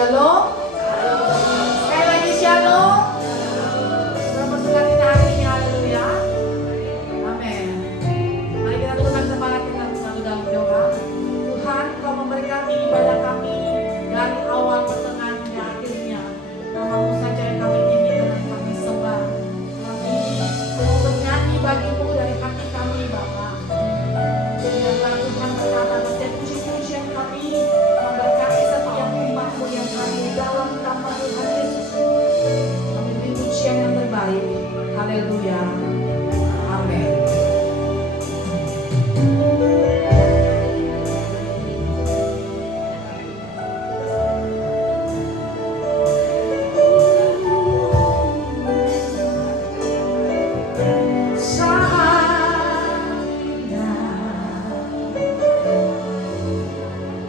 Shalom. Sekali lagi shalom. Selamat sekali hari ini, haleluya. Amin. Mari kita turunkan semangat kita selalu dalam doa. Tuhan, Kau memberi kami ibadah kami dari awal, pertengahan hingga akhirnya. Namamu saja yang kami tinggi dan kami sembah. Kami mau bernyanyi bagimu dari hati kami, Bapa. Biarlah Tuhan berkata setiap puji-pujian kami memberkati setiap umat-Mu yang hadir dalam nama Tuhan Yesus. Kami beri pujian yang terbaik. Haleluya. Amin. Saatnya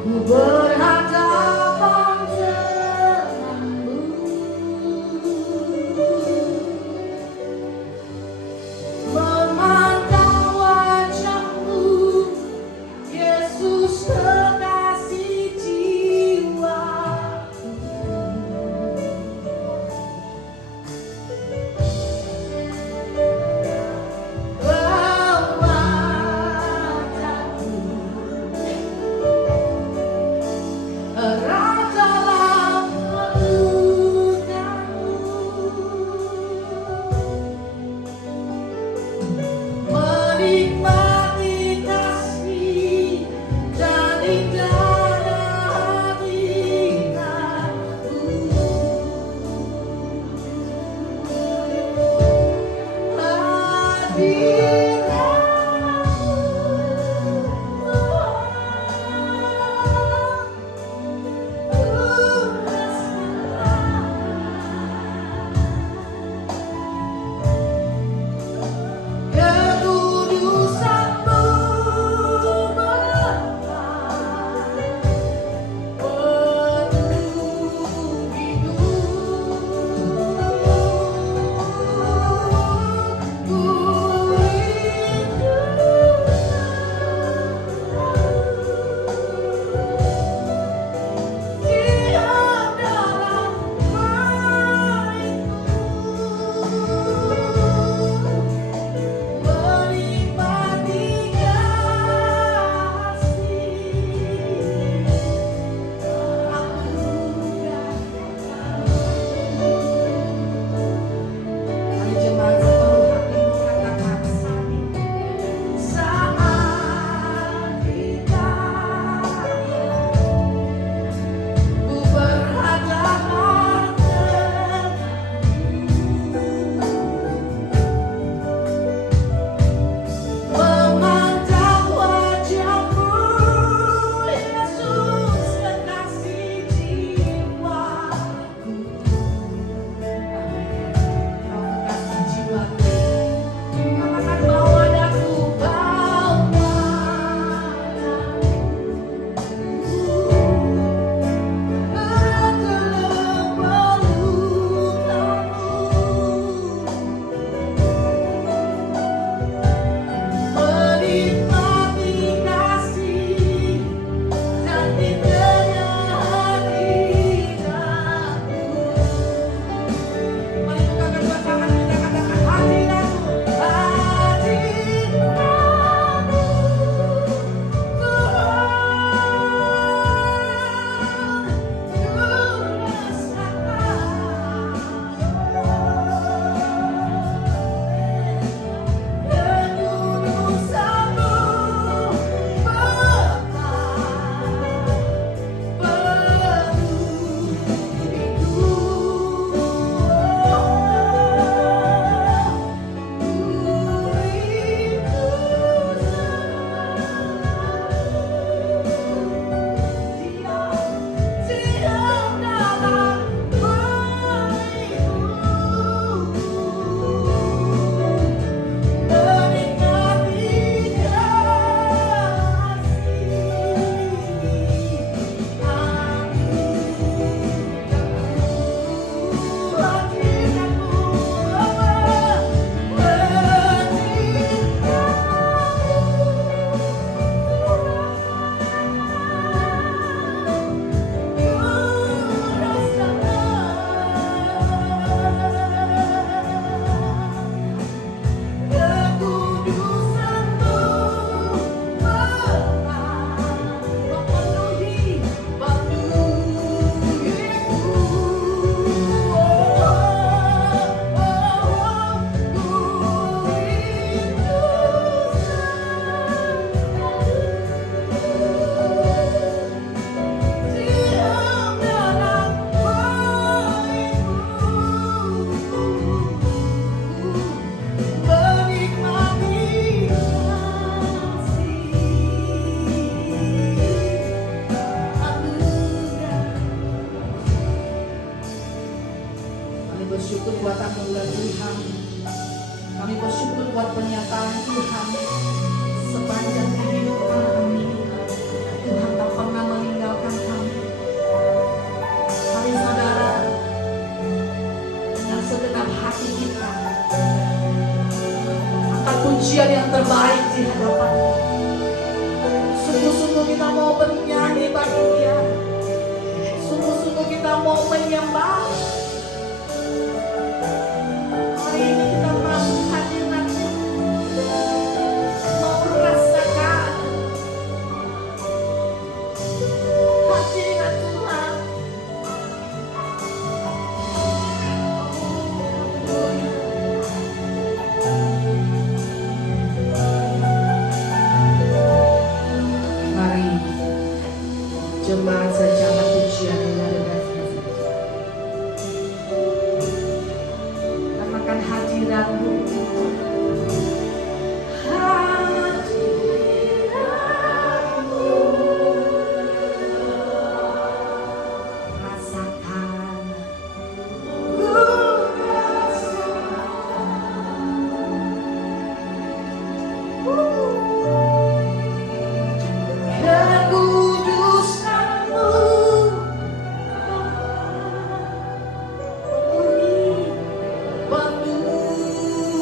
ku berhadapan denganmu, memandang wajahmu, Yesus kekasih jiwaku. Erat dalam pelukanmu, menikmati kasih dan indahnya hadiratmu. bersyukur buat anugerah Tuhan. Kami bersyukur buat pernyataan Tuhan sepanjang kehidupan kami. Tuhan tak pernah meninggalkan kami. Kami saudara dengan segenap hati kita angkat pujian yang terbaik di hadapan. Sungguh-sungguh kita mau bernyanyi bagi Dia. Sungguh-sungguh kita mau menyembah. Hari ini kita masuk hadirat-Nya, mau rasakan hadirat Tuhan. Mari jemaat secara pujian yang luar biasa. Namakan hadirat-Mu. Hadirat-Mu. Rasakan. Ku rasakan. Kekudusan-Mu penuhi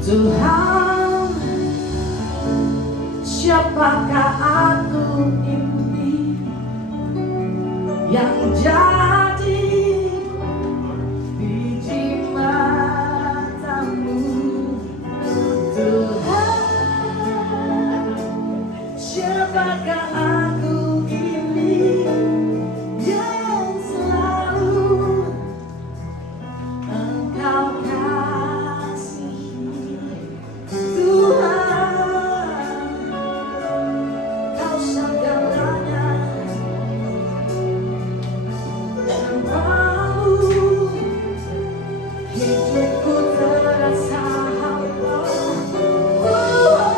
Tuhan, siapakah aku ini yang jadi biji matamu? Tuhan, siapakah aku ini yang selalu Engkau kasihi? Tuhan, Kau segalanya, tanpamu hidupku terasa hampa. Tuhan,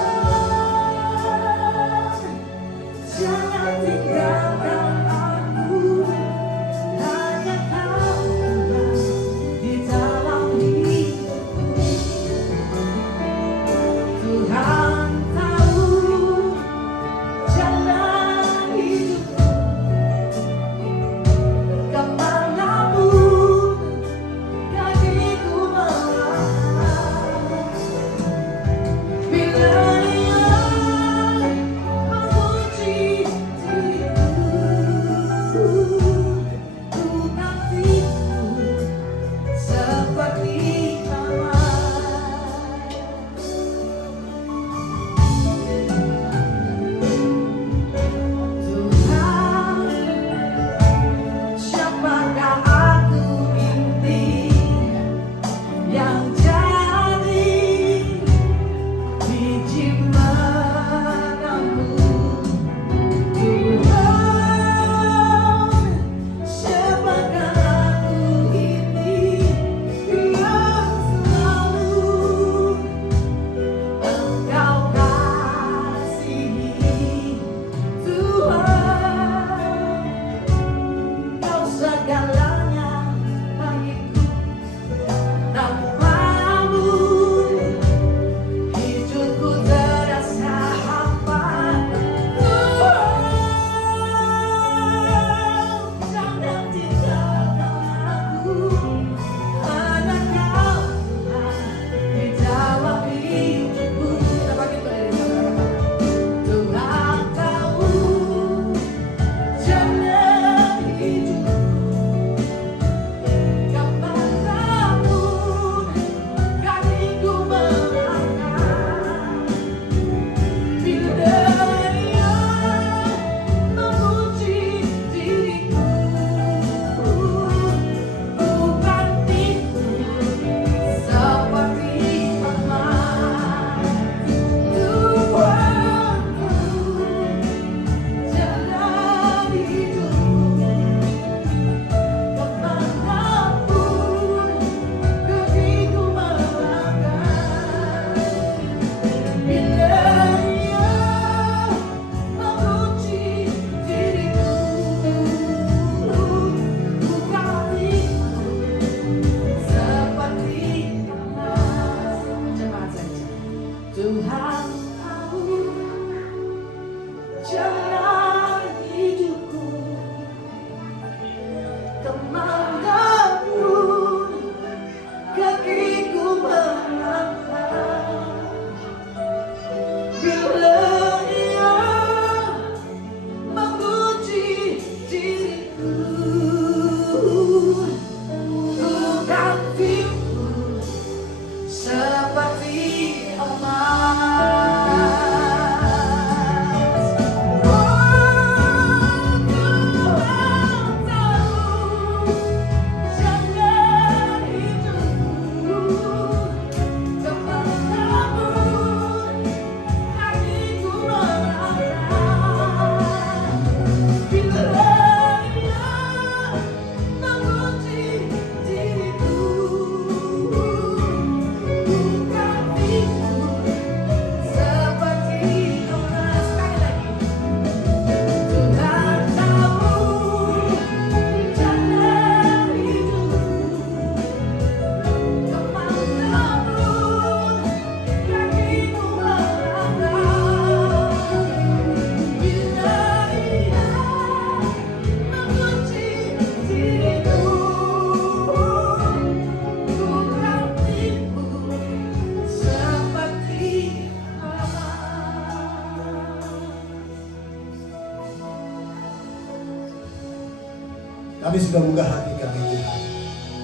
Kami sudah buka hati kami Tuhan.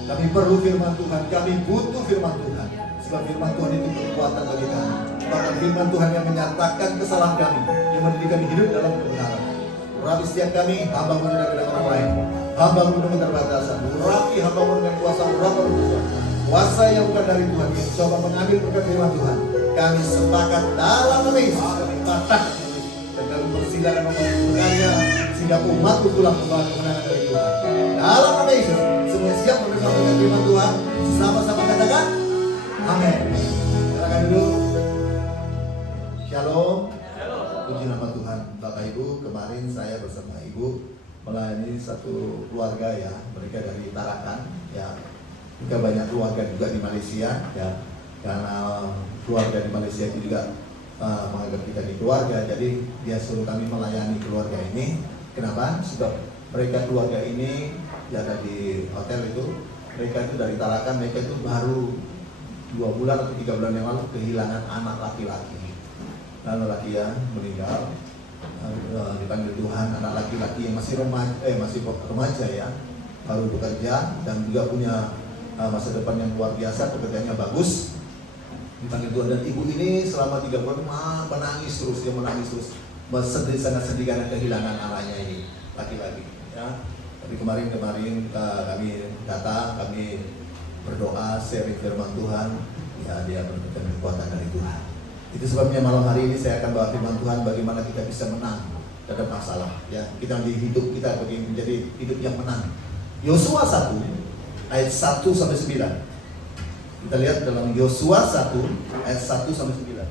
Kami perlu firman Tuhan, kami butuh firman Tuhan. Sebab firman Tuhan itu kekuatan bagi kami. Bahkan firman Tuhan yang menyatakan kesalahan kami, yang mendidik kami hidup dalam kebenaran. Urapi setiap kami, hamba-Mu dengan orang lain. Hamba-Mu dengan keterbatasan. Urapi hamba-Mu dengan kuasa urapan Tuhan. Kuasa yang bukan dari Tuhan, yang coba mengambil berkat firman Tuhan. Kami sepakat dalam nama Yesus, kami patah. Dan kami persilakan bekerja sehingga umat-Mu pulang membawa kemenangan dari Tuhan. Dalam nama Yesus, semua siap menerima berkat firman Tuhan. Sama-sama katakan, amin. Silakan dulu. Shalom. Puji nama Tuhan. Bapak Ibu, kemarin saya bersama Ibu melayani satu keluarga ya, mereka dari Tarakan ya. Juga banyak keluarga juga di Malaysia ya. Karena keluarga di Malaysia itu juga menganggap kita di keluarga, jadi dia suruh kami melayani keluarga ini. Kenapa? Sebab mereka keluarga ini ya ada di hotel itu, mereka itu dari Tarakan, mereka itu baru 2 bulan atau 3 bulan yang lalu kehilangan anak laki-laki. Anak laki yang meninggal, dipanggil Tuhan, anak laki-laki yang masih remaja ya, baru bekerja dan juga punya masa depan yang luar biasa, pekerjaannya bagus, dipanggil Tuhan. Dan ibu ini selama 3 bulan menangis terus, dia menangis terus, sangat sedih karena kehilangan anaknya ini laki-laki ya. Tapi kemarin kami datang, kami berdoa, sharing firman Tuhan ya, dia mendapatkan kekuatan dari Tuhan. Itu sebabnya malam hari ini saya akan bawa firman Tuhan bagaimana kita bisa menang terhadap masalah ya. Kita di hidup kita menjadi hidup yang menang. Yosua 1 ayat 1 sampai 9. Kita lihat dalam Yosua 1 ayat 1 sampai 9.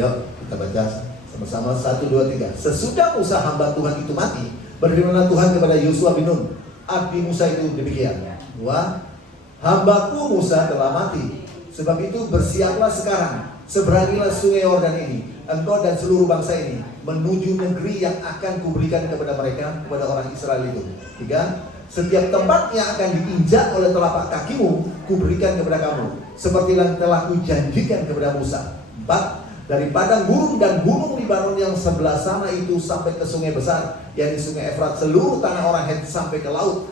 Yuk kita baca sama-sama 1, 2, 3. Sesudah Musa hamba Tuhan itu mati, berfirmanlah Tuhan kepada Yosua bin Nun, abdi Musa itu demikian. Wah, hambaku Musa telah mati. Sebab itu bersiaplah sekarang, seberangilah sungai Yordan ini, engkau dan seluruh bangsa ini, menuju negeri yang akan kuberikan kepada mereka, kepada orang Israel itu. 3. Setiap tempat yang akan diinjak oleh telapak kakimu, kuberikan kepada kamu, seperti yang telah kujanjikan kepada Musa. 4. Dari padang gurun dan gunung Libanon yang sebelah sana itu sampai ke sungai besar, yakni sungai Efrat, seluruh tanah orang Het sampai ke laut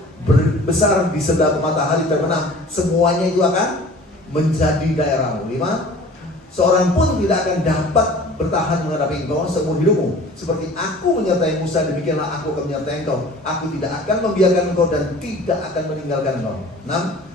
besar di sebelah matahari terbenam, semuanya itu akan menjadi daerahmu. 5. Seorang pun tidak akan dapat bertahan menghadapi engkau seumur hidupmu. Seperti aku menyertai Musa, demikianlah aku akan menyertai engkau. Aku tidak akan membiarkan engkau dan tidak akan meninggalkan engkau. 6.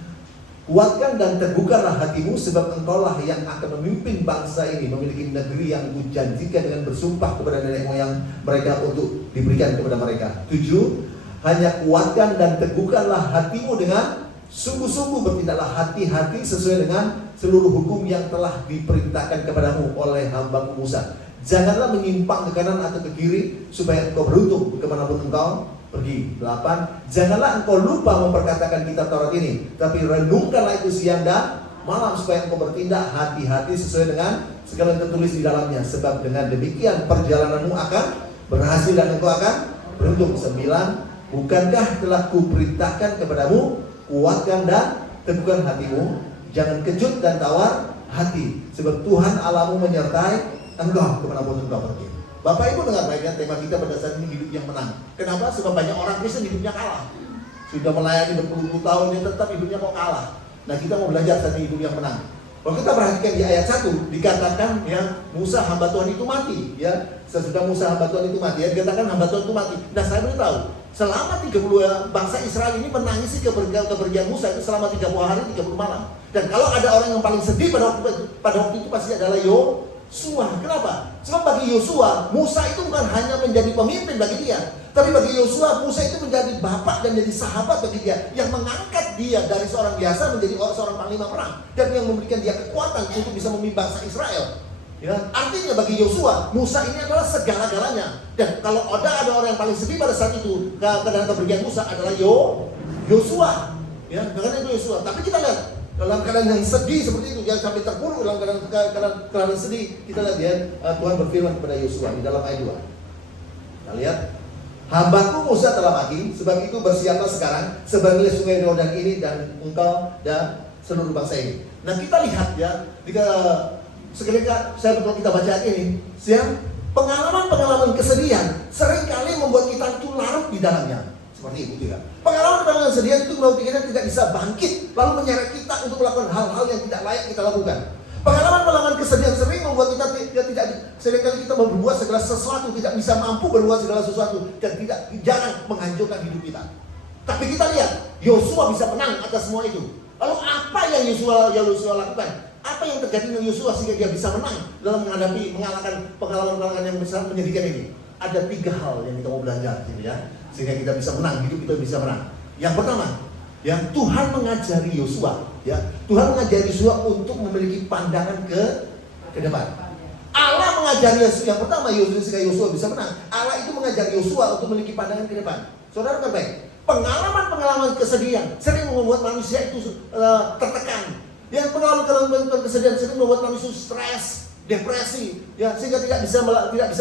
Kuatkan dan teguhkanlah hatimu, sebab engkaulah yang akan memimpin bangsa ini memiliki negeri yang kujanjikan dengan bersumpah kepada nenek moyang mereka untuk diberikan kepada mereka. 7. Hanya kuatkan dan teguhkanlah hatimu dengan sungguh-sungguh, bertindaklah hati-hati sesuai dengan seluruh hukum yang telah diperintahkan kepadamu oleh hambaku Musa. Janganlah menyimpang ke kanan atau ke kiri, supaya engkau beruntung kemanapun engkau pergi. 8. Janganlah engkau lupa memperkatakan kitab Taurat ini, tapi renungkanlah itu siang dan malam, supaya engkau bertindak hati-hati sesuai dengan segala yang tertulis di dalamnya. Sebab dengan demikian perjalananmu akan berhasil dan engkau akan beruntung. 9. Bukankah telah kuperintahkan kepadamu, kuatkan dan teguhkan hatimu, jangan kejut dan tawar hati, sebab Tuhan Allahmu menyertai engkau kemanapun engkau pergi. Bapak Ibu dengar baiknya tema kita pada saat ini, hidup yang menang. Kenapa? Sebab banyak orang Kristen hidupnya kalah. Sudah melayani berpuluh-puluh tahun, dia tetap hidupnya kok kalah. Nah, kita mau belajar tentang hidup yang menang. Kalau kita perhatikan di ayat 1 dikatakan ya, Musa hamba Tuhan itu mati ya. Sesudah Musa hamba Tuhan itu mati ya, dikatakan hamba Tuhan itu mati. Nah, saya beritahu, selama 30 bangsa Israel ini menangisi kepergian Musa itu selama 30 hari 30 malam. Dan kalau ada orang yang paling sedih pada waktu itu pasti adalah Yosua. Kenapa? Sebab bagi Yosua, Musa itu bukan hanya menjadi pemimpin bagi dia, tapi bagi Yosua, Musa itu menjadi bapak dan menjadi sahabat bagi dia, yang mengangkat dia dari seorang biasa menjadi seorang panglima perang, dan yang memberikan dia kekuatan untuk bisa memimpin bangsa Israel. Ya, artinya bagi Yosua, Musa ini adalah segala-galanya. Dan kalau ada orang yang paling sedih pada saat itu dalam kepergian Musa adalah Yosua. Ya, karena itu Yosua. Tapi kita lihat dalam keadaan yang sedih seperti itu, jangan sampai terpuruk dalam keadaan sedih. Kita lihat ya, Tuhan berfirman kepada Yosua di dalam ayat 2. Kita lihat, hambaku Musa telah mati, sebab itu bersiaplah sekarang, seberangilah sungai Yordan ini dan engkau dan seluruh bangsa ini. Nah, kita lihat ya, ketika kita baca ayat ini, siang Pengalaman-pengalaman kesedihan seringkali membuat kita itu larut di dalamnya. Seperti itu juga. Pengalaman-pengalaman kesedihan itu membuat kita tidak bisa bangkit, lalu menyeret kita untuk melakukan hal-hal yang tidak layak kita lakukan. Pengalaman-pengalaman kesedihan sering membuat kita seringkali kita berbuat segala sesuatu, tidak bisa mampu berbuat segala sesuatu, dan jarang menghancurkan hidup kita. Tapi kita lihat, Yosua bisa menang atas semua itu. Lalu apa yang Yosua lakukan? Apa yang terjadi dengan Yosua sehingga dia bisa menang dalam mengalahkan pengalaman-pengalaman yang besar menyedihkan ini? Ada 3 hal yang kita mau belajar, gitu ya, sehingga kita bisa menang, hidup kita bisa menang. Yang pertama, ya, Tuhan mengajari Yosua, ya, Tuhan mengajari Yosua untuk memiliki pandangan ke depan. Allah mengajari Yosua, yang pertama sehingga Yosua bisa menang. Allah itu mengajari Yosua untuk memiliki pandangan ke depan. Saudara terbaik, pengalaman-pengalaman kesedihan sering membuat manusia itu tertekan. Yang pengalaman kesedihan sering membuat manusia stres, depresi, ya, sehingga tidak bisa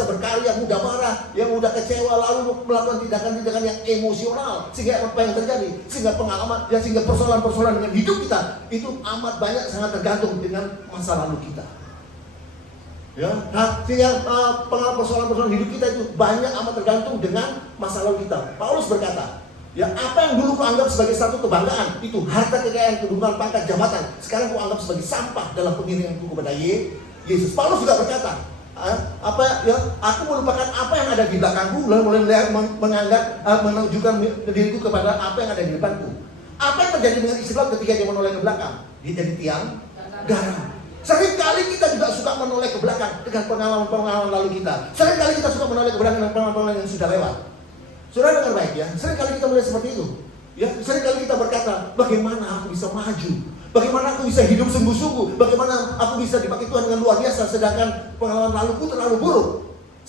berkarya, mudah marah, yang mudah kecewa, lalu melakukan tindakan-tindakan yang emosional. Sehingga apa yang terjadi? Sehingga pengalaman, ya, sehingga persoalan-persoalan dengan hidup kita itu amat banyak sangat tergantung dengan masa lalu kita. Ya, sehingga persoalan-persoalan hidup kita itu banyak amat tergantung dengan masa lalu kita. Paulus berkata, ya, apa yang dulu kuanggap sebagai satu kebanggaan, itu harta kekayaan, kedudukan, pangkat, jabatan, sekarang kuanggap sebagai sampah dalam pengiringanku kepada Yesus. Paulus juga berkata, aku melupakan apa yang ada di belakangku, lalu mulai menunjukkan diriku kepada apa yang ada di depanku. Apa yang terjadi dengan Israel ketika dia menoleh ke belakang? Dia jadi tiang garam. Seringkali kita juga suka menoleh ke belakang dengan pengalaman-pengalaman lalu kita. Seringkali kita suka menoleh ke belakang dengan pengalaman-pengalaman yang sudah lewat. Saudara dengar baik, ya, seringkali kita melihat seperti itu. Ya, seringkali kita berkata, bagaimana aku bisa maju? Bagaimana aku bisa hidup sungguh-sungguh? Bagaimana aku bisa dipakai Tuhan dengan luar biasa, sedangkan pengalaman laluku terlalu buruk?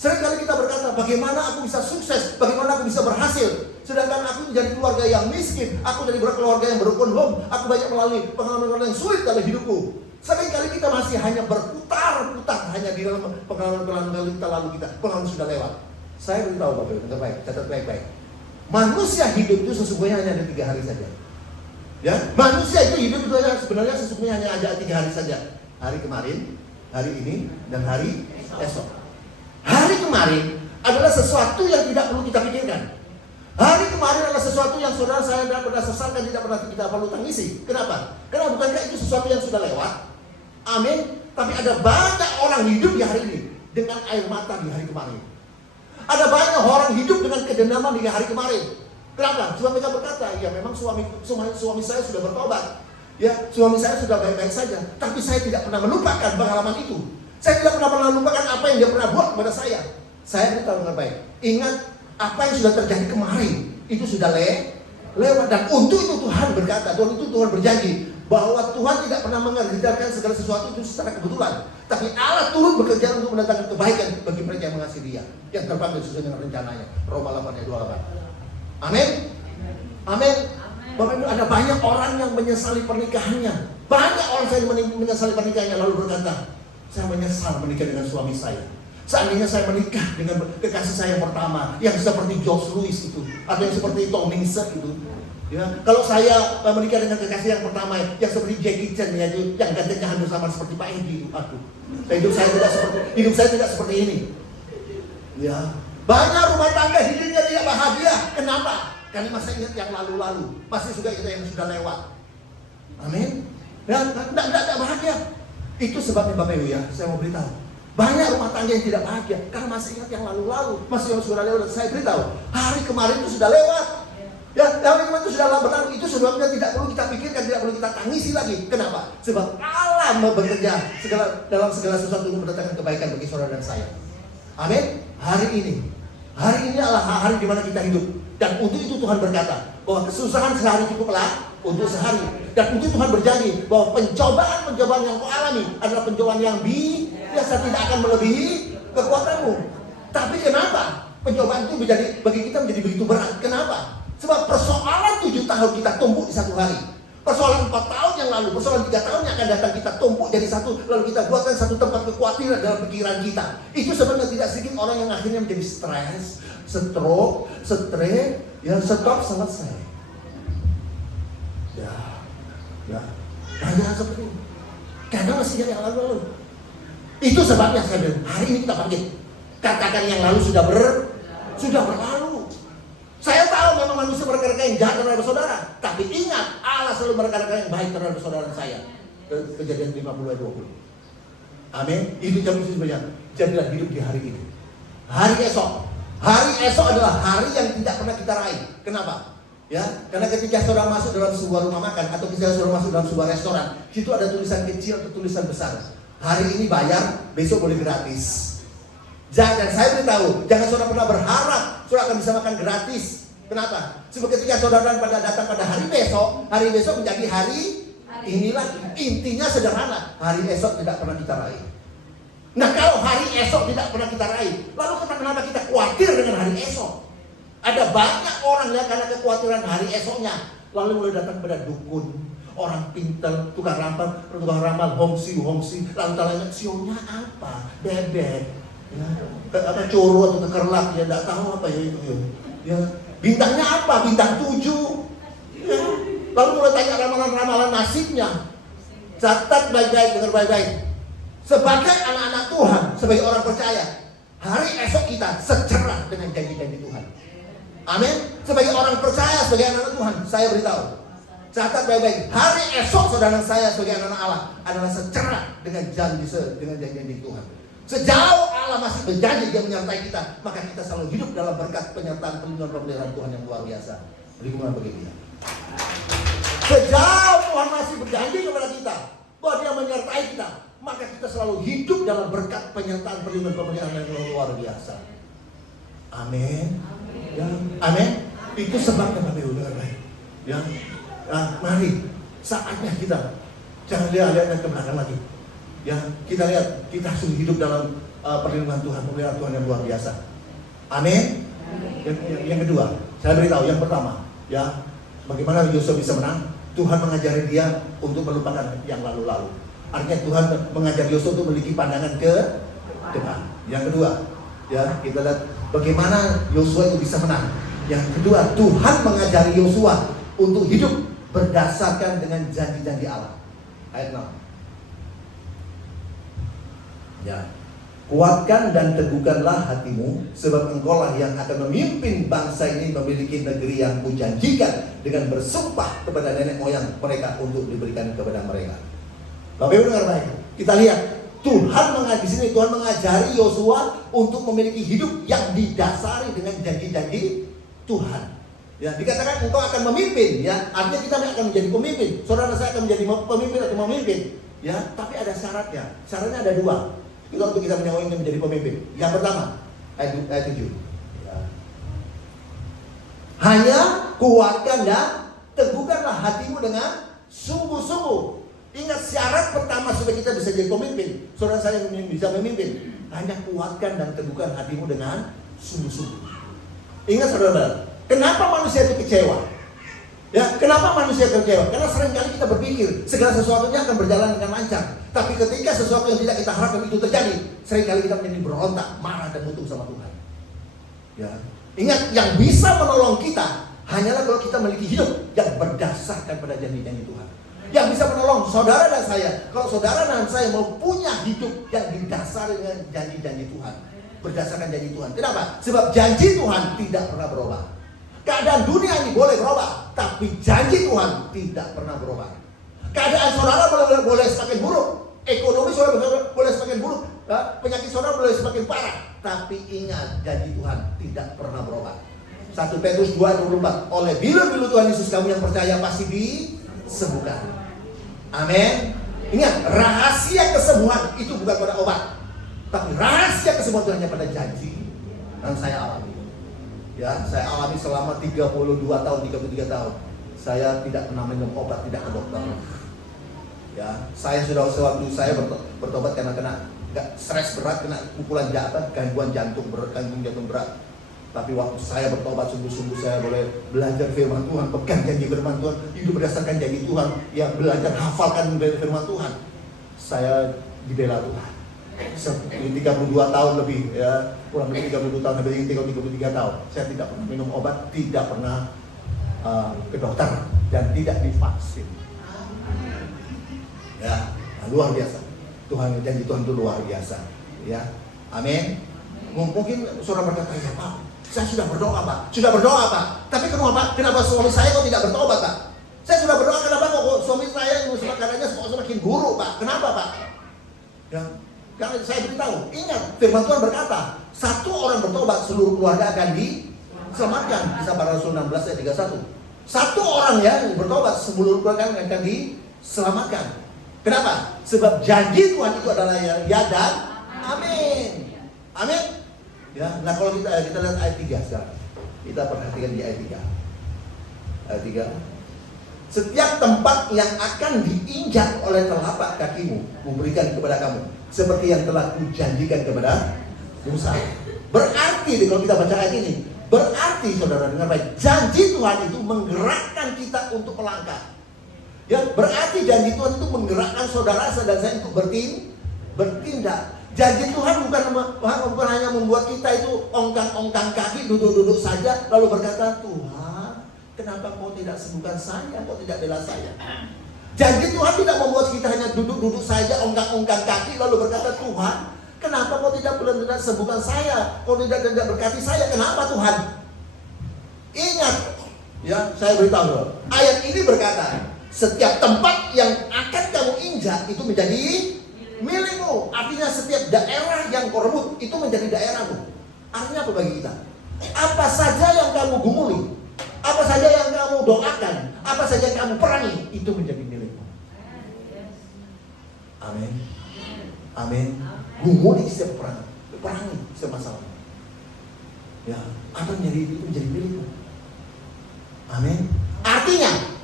Seringkali kita berkata, bagaimana aku bisa sukses? Bagaimana aku bisa berhasil? Sedangkan aku menjadi keluarga yang miskin, aku jadi keluarga yang broken home, aku banyak melalui pengalaman-pengalaman yang sulit dalam hidupku. Seringkali kita masih hanya berputar-putar hanya di dalam pengalaman-pengalaman kita lalu kita. Pengalaman sudah lewat. Saya beritahu Bapak Ibu, dengar baik, catat baik-baik. Manusia hidup itu sesungguhnya hanya ada 3 hari saja. Ya, manusia itu hidup itu sebenarnya sesungguhnya hanya ada 3 hari saja. Hari kemarin, hari ini, dan hari esok. Hari kemarin adalah sesuatu yang tidak perlu kita pikirkan. Hari kemarin adalah sesuatu yang saudara saya tidak pernah sesalkan, tidak pernah kita perlu tangisi. Kenapa? Karena bukankah itu sesuatu yang sudah lewat? Amin. Tapi ada banyak orang hidup di hari ini dengan air mata di hari kemarin. Ada banyak orang hidup dengan kedendaman di hari kemarin. Kenapa? Sebab mereka berkata, ya memang suami saya sudah bertobat. Ya, suami saya sudah baik-baik saja. Tapi saya tidak pernah melupakan pengalaman itu. Saya tidak pernah melupakan apa yang dia pernah buat kepada saya. Saya beritahu dengan baik. Ingat, apa yang sudah terjadi kemarin itu sudah lewat. Dan untuk itu Tuhan berkata, Tuhan berjanji bahwa Tuhan tidak pernah mengerjakan segala sesuatu itu secara kebetulan. Tapi Allah turun bekerja untuk mendatangkan kebaikan bagi mereka yang mengasihi Dia, yang terpanggil sesuai dengan rencananya. Roma 8 ayat 28. Amin. Amin. Bapak Ibu, ada banyak orang yang menyesali pernikahannya. Banyak orang saya menyesali pernikahannya lalu berkata, saya menyesal menikah dengan suami saya. Seandainya saya menikah dengan kekasih saya yang pertama, yang seperti Josh Lewis itu, atau yang seperti Tom Ningset itu. Ya, kalau saya menikah dengan kekasih yang pertama yang seperti Jackie Chan, ya, yang gantengnya hampir sama seperti Pak Edi, hidup saya tidak seperti ini. Ya, banyak rumah tangga hidupnya tidak bahagia. Kenapa? Karena masih ingat yang lalu-lalu, masih suka itu yang sudah lewat. Amin. Ya, tidak bahagia. Itu sebabnya Bapak Ibu, ya, saya mau beritahu. Banyak rumah tangga yang tidak bahagia karena masih ingat yang lalu-lalu, masih yang sudah lewat. Saya beritahu, hari kemarin itu sudah lewat. Ya, hari kemarin itu sudah berlalu. Itu sebabnya tidak perlu kita pikirkan, tidak perlu kita tangisi lagi. Kenapa? Sebab Allah mau bekerja dalam segala sesuatu untuk mendatangkan kebaikan bagi saudara dan saya. Amin. Hari ini adalah hari di mana kita hidup. Dan untuk itu Tuhan berkata bahwa kesusahan sehari cukuplah untuk sehari. Dan untuk Tuhan berjanji bahwa pencobaan yang kau alami adalah pencobaan yang biasa, tidak akan melebihi kekuatanmu. Tapi kenapa pencobaan itu bagi kita menjadi begitu berat? Kenapa? Sebab persoalan 7 tahun kita tumpuk di satu hari. Persoalan 4 tahun yang lalu, persoalan 3 tahun yang akan datang kita tumpuk jadi satu. Lalu kita buatkan satu tempat kekhawatiran dalam pikiran kita. Itu sebenarnya tidak sedikit orang yang akhirnya menjadi stres, stroke, ya stop selesai. Ya, hanya seperti itu. Karena masih yang lalu-lalu. Itu sebabnya saya bilang, hari ini kita bangkit. Katakan yang lalu sudah berlalu. Saya tahu memang manusia berkata yang jahat terhadap saudara, tapi ingat Allah selalu berkata yang baik terhadap saudara saya. Kejadian 50 ayat 20. Amin. Itu jam sebenarnya. Jadilah hidup di hari ini. Hari esok. Hari esok adalah hari yang tidak pernah kita raih. Kenapa? Ya, karena ketika saudara masuk dalam sebuah rumah makan atau ketika saudara masuk dalam sebuah restoran, situ ada tulisan kecil atau tulisan besar. Hari ini bayar, besok boleh gratis. Jangan, saya beritahu, jangan saudara pernah berharap saudara akan bisa makan gratis. Kenapa? Sebab ketika saudara datang pada hari besok menjadi hari ini lagi. Intinya sederhana, hari esok tidak pernah kita raih. Nah, kalau hari esok tidak pernah kita raih, lalu kenapa kita khawatir dengan hari esok? Ada banyak orang yang karena kekhawatiran hari esoknya, lalu mulai datang pada dukun, orang pintar, tukang ramal, hongsi, lalu tanya sionya apa? Bebek. Ya, apa coro atau kekerlak, ya tidak tahu apa ya itu ya. Bintangnya apa? Bintang 7 ya. Lalu mulai tanya ramalan-ramalan nasibnya. Catat baik-baik, dengar baik-baik. Sebagai anak-anak Tuhan, sebagai orang percaya, hari esok kita secerah dengan janji-janji Tuhan. Amin. Sebagai orang percaya, sebagai anak-anak Tuhan, saya beritahu, catat baik-baik, hari esok saudara saya sebagai anak-anak Allah adalah secerah dengan janji-janji Tuhan. Sejauh Allah masih berjanji dia menyertai kita, maka kita selalu hidup dalam berkat penyertaan perlindungan pemeliharaan Tuhan yang luar biasa. Beriman begitu ya. Sejauh Tuhan masih berjanji kepada kita bahwa dia menyertai kita, maka kita selalu hidup dalam berkat penyertaan perlindungan pemeliharaan yang luar biasa. Amin. Ya, amin. Itu sebabnya Bapak Ibu dengar baik. Ya, mari saatnya kita jangan lihat ke belakang lagi. Ya, kita lihat, kita sudah hidup dalam perlindungan Tuhan, pemeliharaan Tuhan yang luar biasa. Amin. Yang kedua, saya beritahu, yang pertama, ya, bagaimana Yosua bisa menang? Tuhan mengajari dia untuk melupakan yang lalu-lalu. Artinya Tuhan mengajari Yosua untuk memiliki pandangan ke depan. Yang kedua, ya, kita lihat bagaimana Yosua itu bisa menang. Yang kedua, Tuhan mengajari Yosua untuk hidup berdasarkan dengan janji-janji Allah. Ayat 6. Ya, kuatkan dan teguhkanlah hatimu, sebab engkaulah yang akan memimpin bangsa ini memiliki negeri yang kujanjikan dengan bersumpah kepada nenek moyang mereka untuk diberikan kepada mereka. Bapak Ibu dengar baik. Kita lihat Tuhan di sini Tuhan mengajari Yosua untuk memiliki hidup yang didasari dengan janji-janji Tuhan. Ya, dikatakan engkau akan memimpin, ya, artinya kita akan menjadi pemimpin. Saudara saya akan menjadi pemimpin atau memimpin, ya, tapi ada syaratnya. Syaratnya ada 2. Itu untuk kita menyawa ingin menjadi pemimpin. Yang pertama, ayat 7. Ya. Hanya kuatkan dan teguhkanlah hatimu dengan sungguh-sungguh. Ingat syarat pertama supaya kita bisa jadi pemimpin. Saudara saya bisa memimpin. Hanya kuatkan dan teguhkan hatimu dengan sungguh-sungguh. Ingat saudara, kenapa manusia itu kecewa? Ya, kenapa manusia kecewa? Karena seringkali kita berpikir segala sesuatunya akan berjalan dengan lancar. Tapi ketika sesuatu yang tidak kita harapkan itu terjadi, seringkali kita menjadi berontak, marah dan butuh sama Tuhan. Ya, ingat yang bisa menolong kita hanyalah kalau kita memiliki hidup yang berdasarkan pada janji-janji Tuhan. Yang bisa menolong saudara dan saya, kalau saudara dan saya mau punya hidup yang didasari dengan janji-janji Tuhan, berdasarkan janji Tuhan. Kenapa? Sebab janji Tuhan tidak pernah berubah. Keadaan dunia ini boleh berubah, tapi janji Tuhan tidak pernah berubah. Keadaan saudara boleh semakin buruk, ekonomi saudara boleh semakin buruk, penyakit saudara boleh semakin parah, tapi ingat janji Tuhan tidak pernah berubah. 1 Petrus 2:24, oleh bilu-bilu Tuhan Yesus kamu yang percaya pasti disembuhkan. Amin. Ingat, rahasia kesembuhan itu bukan pada obat, tapi rahasia kesembuhan itu hanya pada janji. Dan saya alami. Ya, saya alami selama 32 tahun, 33 tahun. Saya tidak pernah minum obat, tidak ke dokter. Ya, saya sudah sewaktu saya bertobat karena kena stres berat, kena pukulan jatuh, gangguan jantung berat. Tapi waktu saya bertobat sungguh-sungguh, saya boleh belajar firman Tuhan, pegang janji firman Tuhan, hidup berdasarkan janji Tuhan, yang belajar hafalkan firman Tuhan. Saya dibela Tuhan. 32 tahun lebih, ya, kurang lebih 32 tahun, lebih 33 tahun. Saya tidak pernah minum obat, tidak pernah ke dokter, dan tidak divaksin. Ya, luar biasa. Tuhan, janji Tuhan itu luar biasa. Ya, amin. Mungkin saudara berkata, ya Pak, saya sudah berdoa Pak, tapi kenapa suami saya kok tidak bertobat Pak? Saya sudah berdoa, kenapa kok suami saya keadaannya semakin buruk Pak? Kenapa Pak? Ya, karena saya beritahu, ingat firman Tuhan berkata, satu orang bertobat seluruh keluarga akan diselamatkan. Kisah para Rasul 16 ayat 31. Satu orang yang bertobat seluruh keluarga akan diselamatkan. Kenapa? Sebab janji Tuhan itu adalah ya dan amin. Amin. Ya, nah kalau kita lihat ayat 3 sekarang. Kita perhatikan di ayat 3. Ayat 3. Setiap tempat yang akan diinjak oleh telapak kakimu kuberikan kepada kamu, seperti yang telah kujanjikan kepada Musa. Berarti kalau kita baca ayat ini, berarti saudara dengar baik, janji Tuhan itu menggerakkan kita untuk melangkah. Ya, berarti janji Tuhan itu menggerakkan saudara dan saya untuk bertindak. Janji Tuhan bukan hanya membuat kita itu ongkang-ongkang kaki, duduk-duduk saja lalu berkata, Tuhan, kenapa kau tidak sembuhkan saya, kau tidak bela saya? Janji Tuhan tidak membuat kita hanya duduk-duduk saja, ongkang-ongkang kaki lalu berkata, Tuhan, kenapa kau tidak benar-benar sembuhkan saya, kau tidak berkati saya, kenapa Tuhan? Ingat, ya saya beritahu, ayat ini berkata, setiap tempat yang akan kamu injak itu menjadi milikmu. Artinya setiap daerah yang kau rebut itu menjadi daerahmu. Artinya apa bagi kita? Apa saja yang kamu gumuli, apa saja yang kamu doakan, apa saja yang kamu perangi, itu menjadi milikmu. Amin. Amin. Gumuli setiap perangi setiap masalah. Ya, apa itu menjadi milikmu. Amin. Artinya,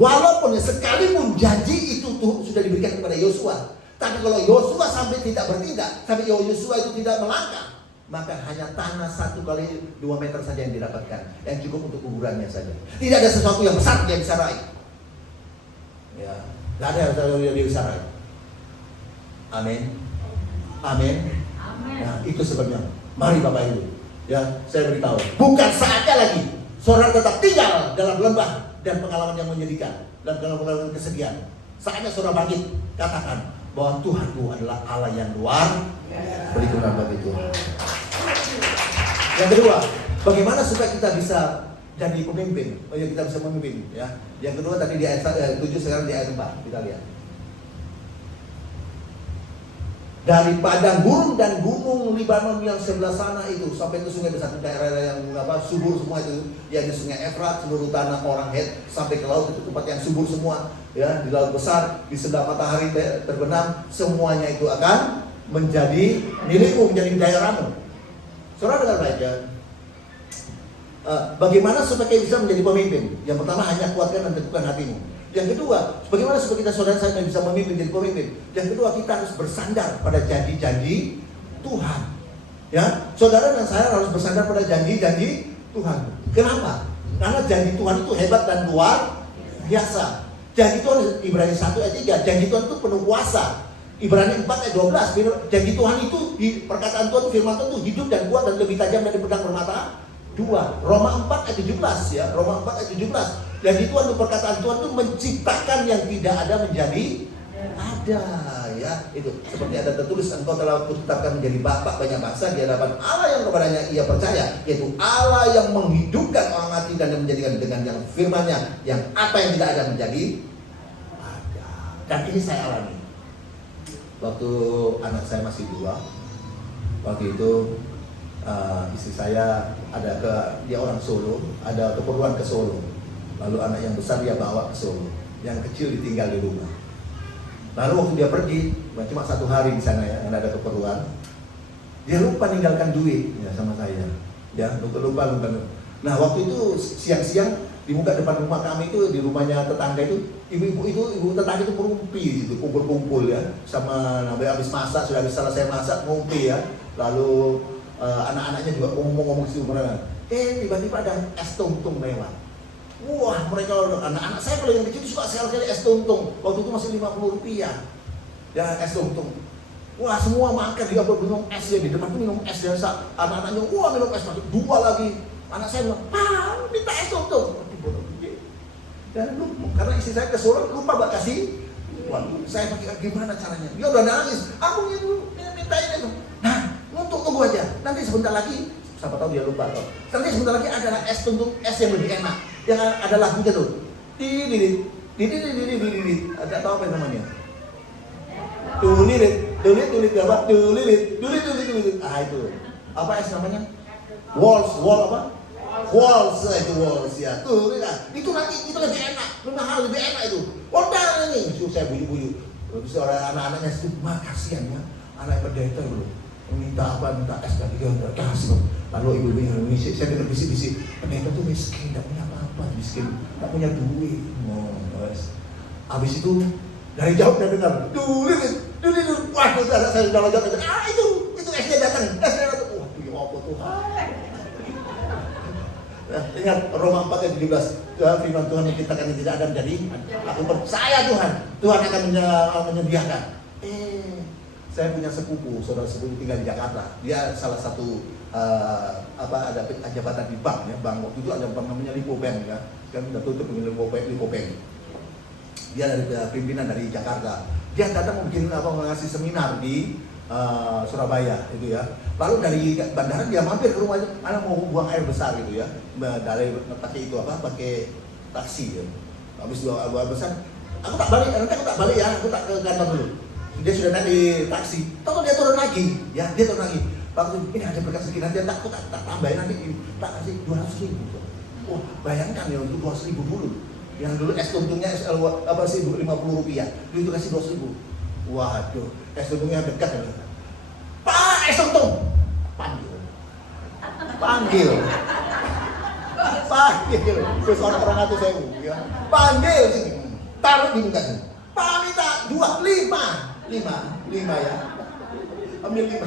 walaupun sekalipun janji itu tuh sudah diberikan kepada Yosua, tapi kalau Yosua sampai tidak bertindak, tapi Yosua itu tidak melangkah, maka hanya tanah 1 kali 2 meter saja yang didapatkan, yang cukup untuk kuburannya saja. Tidak ada sesuatu yang besar yang bisa raih. Ya, tidak ada sesuatu yang bisa raih. Amin. Amin. Nah, itu sebabnya. Mari Bapak Ibu, ya saya beritahu, bukan saatnya lagi saudara tetap tinggal dalam lembah dan pengalaman yang menyedihkan dan pengalaman kesedihan. Saatnya saudara bangkit, katakan bahwa Tuhanku adalah Allah yang luar berikutnya bagi Tuhan. Yang kedua, bagaimana supaya kita bisa jadi pemimpin? Kita bisa memimpin, ya. Yang kedua tadi di ayat 7, sekarang di ayat 4 kita lihat. Dari padang gurun dan gunung Libanon yang sebelah sana itu sampai ke sungai besar, daerah yang subur semua itu, ya di sungai Efrat, seluruh tanah orang Het sampai ke laut, itu tempat yang subur semua, ya di laut besar, di sebelah matahari terbenam, semuanya itu akan menjadi milikmu, menjadi daerahmu. Saudara dengar baik ya. Bagaimana supaya kita bisa menjadi pemimpin? Yang pertama, hanya kuatkan dan teguhkan hatimu. Yang kedua, bagaimana supaya kita saudara saya bisa memimpin, jadi pemimpin? Yang kedua, kita harus bersandar pada janji-janji Tuhan. Ya, saudara dan saya harus bersandar pada janji-janji Tuhan. Kenapa? Karena janji Tuhan itu hebat dan luar biasa. Janji Tuhan, Ibrani 1 ayat 3, janji Tuhan itu penuh kuasa. Ibrani 4 ayat 12, janji Tuhan itu, di perkataan Tuhan, firman Tuhan itu hidup dan kuat dan lebih tajam dari pedang bermata 2. Roma 4 ayat 17 ya, Roma 4 ayat 17. Jadi Tuhan, perkataan Tuhan itu menciptakan yang tidak ada menjadi ada, ya. Itu seperti ada tertulis, engkau telah kutetapkan menjadi bapak banyak bangsa di hadapan Allah yang kepadanya ia percaya, yaitu Allah yang menghidupkan orang mati dan yang menjadikan dengan yang firman-Nya yang apa yang tidak ada menjadi ada. Dan ini saya alami waktu anak saya masih 2. Waktu itu istri saya dia orang Solo, ada keperluan ke Solo. Lalu anak yang besar dia bawa ke Solo, yang kecil ditinggal di rumah. Lalu waktu dia pergi, cuma 1 hari di sana ya, karena ada keperluan, dia lupa meninggalkan duit ya sama saya. Ya, lupa. Nah waktu itu siang-siang di muka depan rumah kami itu, di rumahnya tetangga itu, ibu tetangga itu merumpi gitu, kumpul-kumpul ya, sama habis masak, sudah habis selesai masak ngumpi ya. Lalu anak-anaknya juga ngomong-ngomong situ mereka. Tiba-tiba ada es tungtung mewah. Wah, mereka anak-anak saya kalau yang kecil suka sekali es tungtung. Waktu itu masih Rp50 ya, es tungtung. Wah, semua makan, dia minum es ya, di depan tuh minum es ya. Anak-anaknya wah minum es, masuk 2 lagi. Anak saya bilang, minta es tungtung. Dan lupa, karena istri saya ke Solo lupa buat kasih. Waduh, saya pikir gimana caranya? Dia udah nangis. Aku minta ini. Nah, tunggu aja. Nanti sebentar lagi, siapa tahu dia lupa atau nanti sebentar lagi adalah es tuntung es yang lebih enak, yang ada lagunya tuh. Dililit, ada tahu apa namanya? Tulilit apa? Tulilit. Ah itu. Apa es namanya? Wall apa? Walls itu walls ya. Tuh, itu nanti itu lebih enak, lebih mahal, lebih enak itu. Udah ini, saya buyu-buyu. Terus orang anak-anaknya itu kasihan ya, anak pendeta dulu. Minta apa, minta es lagi dia kasih. Lalu ibu Indonesia, saya dengar bisik-bisik, pendeta tuh miskin, tidak punya apa-apa, miskin, tidak punya duit. Habis itu dari jauh dia dengar, dulit. Waduh, saya sudah jauh. Itu esnya datang. Waduh, ya apa Tuhan? Nah, ingat Roma 4 ayat 17, firman Tuhan yang kita kan tidak ada menjadi. Aku percaya Tuhan akan menyediakan. Saya punya sepupu, saudara sepupu tinggal di Jakarta. Dia salah satu ada jabatan di bank ya. Bank waktu itu ada bank namanya Lipo Bank ya. Kan sudah tutup dengan Lipo Bank. Dia dari pimpinan dari Jakarta. Dia datang mau bikin ngasih seminar di Surabaya itu ya. Lalu dari bandara dia mampir ke rumahnya, anak mau buang air besar gitu ya. Dari pakai itu pakai taksi ya. Habis buang air besar, aku tak balik ya, aku tak ke kantor dulu. Dia sudah naik di taksi, tahu dia turun lagi, ya dia turun lagi. Waktu ini ada berkas segini, nanti aku tak tambahin nanti tak kasih 200.000. Wah bayangkan ya untuk 200.000 dulu. Yang dulu es tuntungnya Rp50, dulu itu kasih 200.000. Waduh, es tuntungnya dekat ya. Pak, es tuntung. Panggil. Terus orang itu saya ya. Panggil sini. Taruh di muka sini. Pak minta 5 ya. Ambil 5.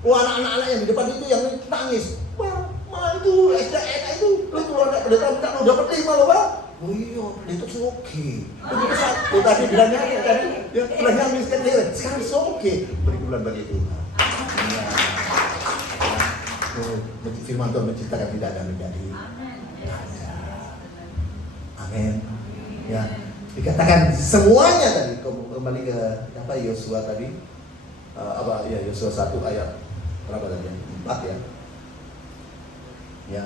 Wah anak-anak yang di depan itu yang nangis. Wah, itu enak itu. Lu keluar dari pendeta lu dapat 5 loh, Pak. Oh iya, itu oke. Itu tadi bilangnya tadi ya bilangnya miskin dia. Sekarang oke. Beri bulan bagi Tuhan. Ya. Firman Tuhan menciptakan tidak ada menjadi. Amin. Ya. Dikatakan semuanya tadi kembali ke apa Yosua tadi. Yosua 1 ayat berapa tadi? 4 ya. Ya.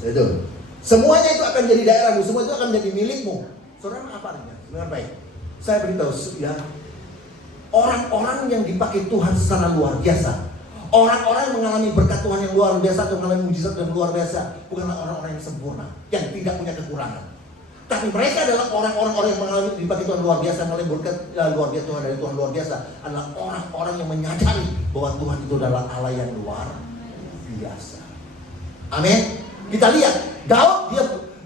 Itu. Semuanya itu akan jadi daerahmu, semua itu akan menjadi milikmu. Saudara apa artinya? Dengar baik. Saya beritahu ya, orang-orang yang dipakai Tuhan secara luar biasa, orang-orang yang mengalami berkat Tuhan yang luar biasa atau mengalami mujizat yang luar biasa, bukanlah orang-orang yang sempurna, yang tidak punya kekurangan. Tapi mereka adalah orang-orang yang mengalami dipakai Tuhan luar biasa, mengalami berkat luar biasa Tuhan dari Tuhan luar biasa, adalah orang-orang yang menyadari bahwa Tuhan itu adalah Allah yang luar biasa. Amin. Kita lihat Daud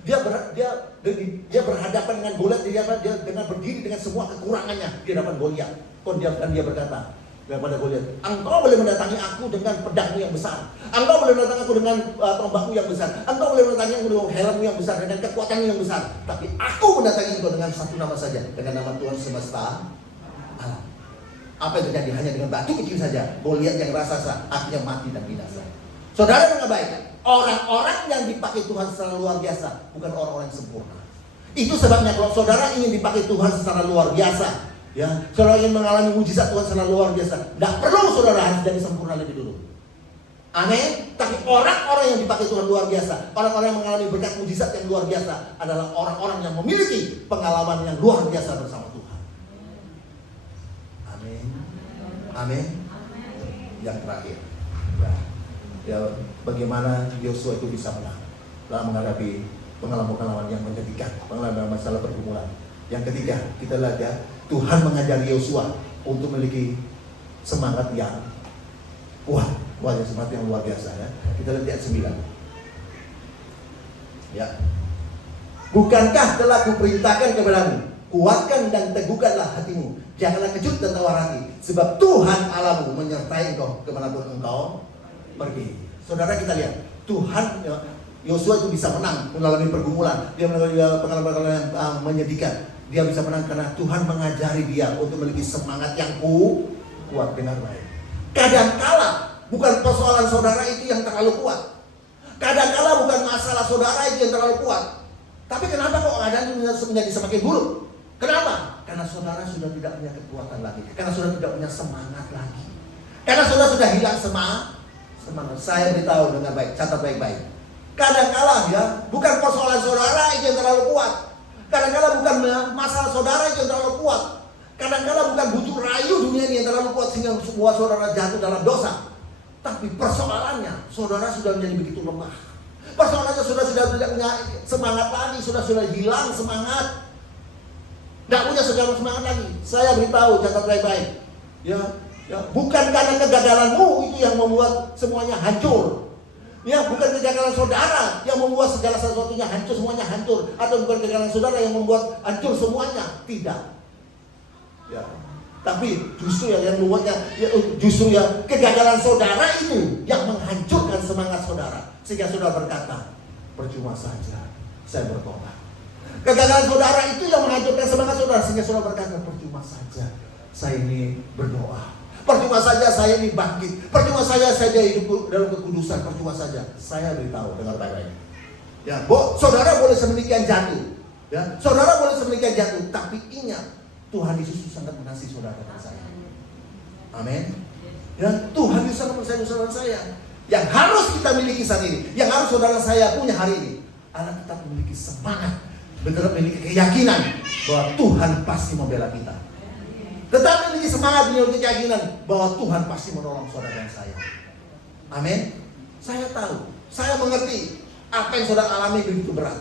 dia berhadapan dengan Goliat, dia dengan berdiri dengan semua kekurangannya di hadapan Goliat. Dan dia berkata kepada Goliat, engkau boleh mendatangi aku dengan pedangmu yang besar, engkau boleh mendatangi aku dengan tombakmu yang besar, engkau boleh mendatangi aku dengan helmmu yang besar, dengan kekuatanmu yang besar, tapi aku mendatangi engkau dengan satu nama saja, dengan nama Tuhan semesta alam. Apa yang terjadi? Hanya dengan batu kecil saja Goliat yang raksasa akhirnya mati dan binasa. Saudara dengan baik, orang-orang yang dipakai Tuhan secara luar biasa bukan orang-orang yang sempurna. Itu sebabnya kalau saudara ingin dipakai Tuhan secara luar biasa, ya, saudara ingin mengalami mujizat Tuhan secara luar biasa, tidak perlu saudara harus jadi sempurna lebih dulu. Amin. Tapi orang-orang yang dipakai Tuhan luar biasa, orang-orang yang mengalami berkat mujizat yang luar biasa adalah orang-orang yang memiliki pengalaman yang luar biasa bersama Tuhan. Amin. Amin. Yang terakhir, ya, bagaimana Yosua itu bisa menang dalam menghadapi pengalaman-pengalaman yang menyedihkan, pengalaman masalah pergumulan. Yang ketiga, kita lihat ya, Tuhan mengajari Yosua untuk memiliki semangat yang kuat, semangat yang luar biasa ya. Kita lihat ayat 9. Ya. Bukankah telah kuperintahkan kepadamu, kuatkan dan teguhkanlah hatimu, janganlah kejut dan tawar hati, sebab Tuhan Allahmu menyertai engkau kemanapun engkau pergi. Saudara, kita lihat Tuhan, Yosua itu bisa menang mengalami pergumulan, dia mengalami pengalaman yang menyedihkan. Dia bisa menang karena Tuhan mengajari dia untuk memiliki semangat yang kuat dengan baik. Kadangkala bukan persoalan saudara itu yang terlalu kuat, kadangkala bukan masalah saudara itu yang terlalu kuat, tapi kenapa kok keadaan itu menjadi semakin buruk? Kenapa? Karena saudara sudah tidak punya kekuatan lagi, karena saudara tidak punya semangat lagi, karena saudara sudah hilang semangat. semangat. Saya beritahu dengan baik, catat baik-baik. Kadang-kala ya, bukan persoalan saudara itu yang terlalu kuat. Kadang-kala bukan masalah saudara itu yang terlalu kuat. Kadang-kala bukan bujuk rayu dunia ini yang terlalu kuat sehingga sebuah saudara jatuh dalam dosa. Tapi persoalannya, saudara sudah menjadi begitu lemah. Persoalannya sudah tidak punya semangat lagi, sudah hilang semangat. Tidak punya semangat lagi. Saya beritahu, catat baik-baik. Ya, bukan karena kegagalanmu itu yang membuat semuanya hancur. Ya, bukan kegagalan saudara yang membuat segala sesuatunya hancur, semuanya hancur. Atau bukan kegagalan saudara yang membuat hancur semuanya. Tidak. Ya. Tapi justru yang membuatnya, justru ya kegagalan saudara itu yang menghancurkan semangat saudara. Sehingga saudara berkata, percuma saja saya bertobat. Kegagalan saudara itu yang menghancurkan semangat saudara. Sehingga saudara berkata, percuma saja saya ini berdoa. Percuma saja saya ini bangkit. Percuma saja saya hidup dalam kekudusan. Percuma saja. Saya beritahu, dengar baik-baik. Ya, saudara boleh sedemikian jatuh. Ya, saudara boleh sedemikian jatuh. Tapi ingat, Tuhan Yesus sangat mengasihi saudara dan saya. Amin. Ya, Tuhan Yesus sangat mengasihi saudara dan saya. Yang harus kita miliki saat ini, yang harus saudara saya punya hari ini, adalah kita memiliki semangat, benar memiliki keyakinan bahwa Tuhan pasti membela kita. Tetap memiliki semangat, memiliki keyakinan bahwa Tuhan pasti menolong saudara dan saya. Amin. Saya tahu, saya mengerti apa yang saudara alami begitu berat.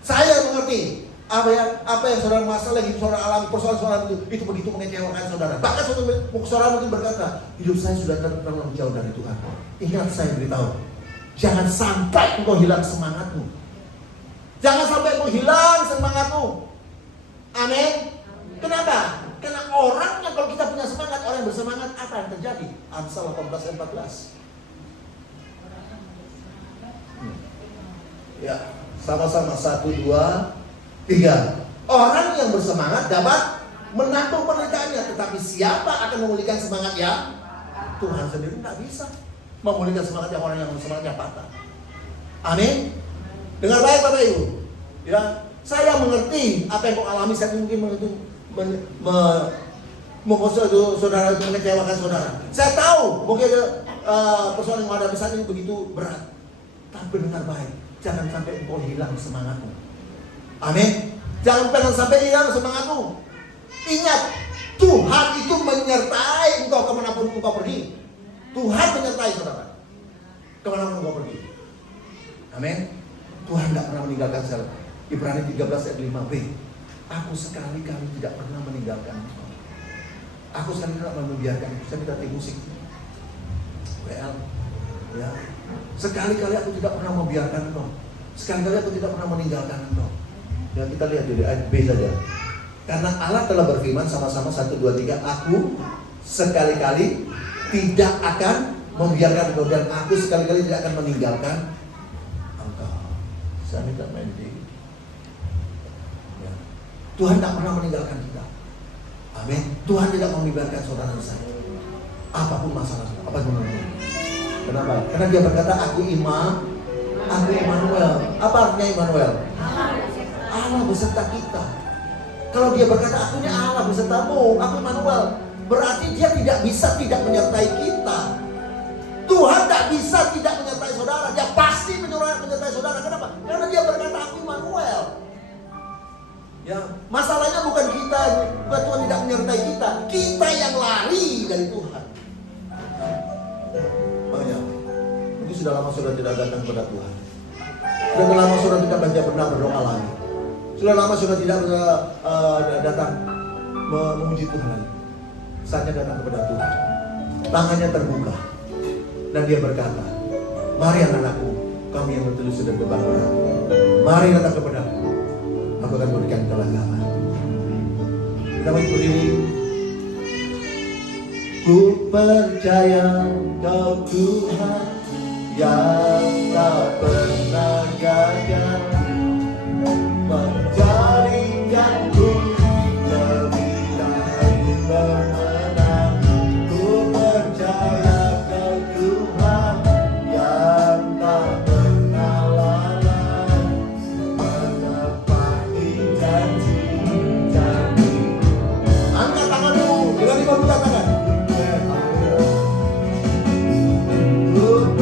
Saya mengerti apa yang saudara masalah hidup saudara alami, persoalan-persoalan itu begitu mengecewakan saudara. Bahkan saudara mungkin berkata, hidup saya sudah terlalu jauh dari Tuhan. Ingat, saya beritahu, jangan sampai engkau hilang semangatmu. Jangan sampai engkau hilang semangatmu. Amin. Kenapa? Karena orang yang kalau kita punya semangat, orang yang bersemangat, apa yang terjadi? Amsal 18:14. Ya, sama-sama 1, 2, 3. Orang yang bersemangat dapat menampung pekerjaannya, tetapi siapa akan memulihkan semangatnya? Tuhan sendiri tidak bisa memulihkan semangat yang orang yang semangatnya patah. Amin. Dengar baik Bapak Ibu. Ya, saya mengerti apa yang kau alami. Saya mungkin mengerti saudara itu mengecewakan saudara. Saya tahu mungkin persoalan yang ada saat ini begitu berat. Tapi dengar baik, jangan sampai engkau hilang semangatmu. Amin. Jangan sampai hilang semangatmu. Ingat, Tuhan itu menyertai engkau kemanapun engkau pergi. Tuhan menyertai saudara kemanapun engkau pergi. Amin. Tuhan tidak pernah meninggalkan saya. Ibrani 13 ayat 5b. Aku sekali-kali tidak pernah meninggalkan engkau. Aku sekali-kali tidak pernah membiarkan engkau. Saya tidak musik. Well, ya. Sekali-kali aku tidak pernah membiarkan engkau. Sekali-kali aku tidak pernah meninggalkan engkau. Ya, kita lihat dari ayat B saja. Karena Allah telah berfirman, sama-sama 1, 2, 3. Aku sekali-kali tidak akan membiarkan engkau, dan aku sekali-kali tidak akan meninggalkan engkau. Saya tidak main di. Ya. Tuhan tak pernah meninggalkan kita. Amin. Tuhan tidak mau membiarkan saudara saya. Apapun masalah, apapun masalah. Kenapa? Karena dia berkata, aku Immanuel. Apa artinya Immanuel? Allah beserta kita. Kalau dia berkata, aku ini Allah besertamu, aku Immanuel, berarti dia tidak bisa tidak menyertai kita. Tuhan tidak bisa tidak menyertai saudara. Dia pasti menyertai saudara. Kenapa? Karena dia berkata, aku Immanuel. Ya, masalahnya bukan kita, bukan Tuhan tidak menyertai kita. Kita yang lari dari Tuhan. Makanya, mungkin sudah lama sudah tidak datang kepada Tuhan. Sudah lama sudah tidak pernah berdoa lagi. Sudah lama sudah tidak datang memuji Tuhan lagi. Saatnya datang kepada Tuhan. Tangannya terbuka. Dan dia berkata, mari anak-anakku, kami yang bertelusur dan beban berat, mari datang kepadaku. Aku akan berikan kelegaan. Kita berdiri. Ku percaya Kau Tuhan yang tak pernah gagal, menjadikanku lebih dari pemenang. Ku percaya Kau Tuhan yang tak pernah lalai, menepati janji-janji. Angkat tanganmu dengan lima tangan. Ku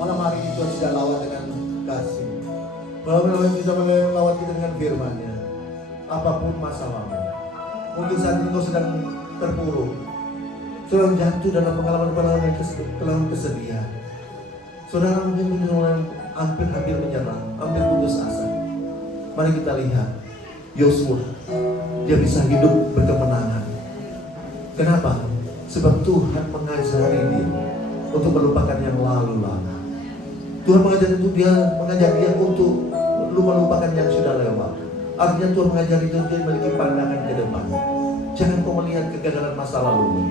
Malam hari ini Tuhan sudah lawat dengan kasih. Malam hari ini sudah melawat kita dengan firman-Nya. Apapun masalahmu, mungkin saat ini kau sedang terpuruk, sedang jatuh dalam pengalaman kesedihan. Saudara mungkin hampir menyerah, hampir putus asa. Mari kita lihat Yosua, dia bisa hidup berkemenangan. Kenapa? Sebab Tuhan mengajari dia untuk melupakan yang lalu-lalu. Tuhan mengajak dia untuk melupakan yang sudah lewat. Artinya Tuhan mengajari dia memiliki pandangan ke depan. Jangan kau melihat kegagalan masa lalu.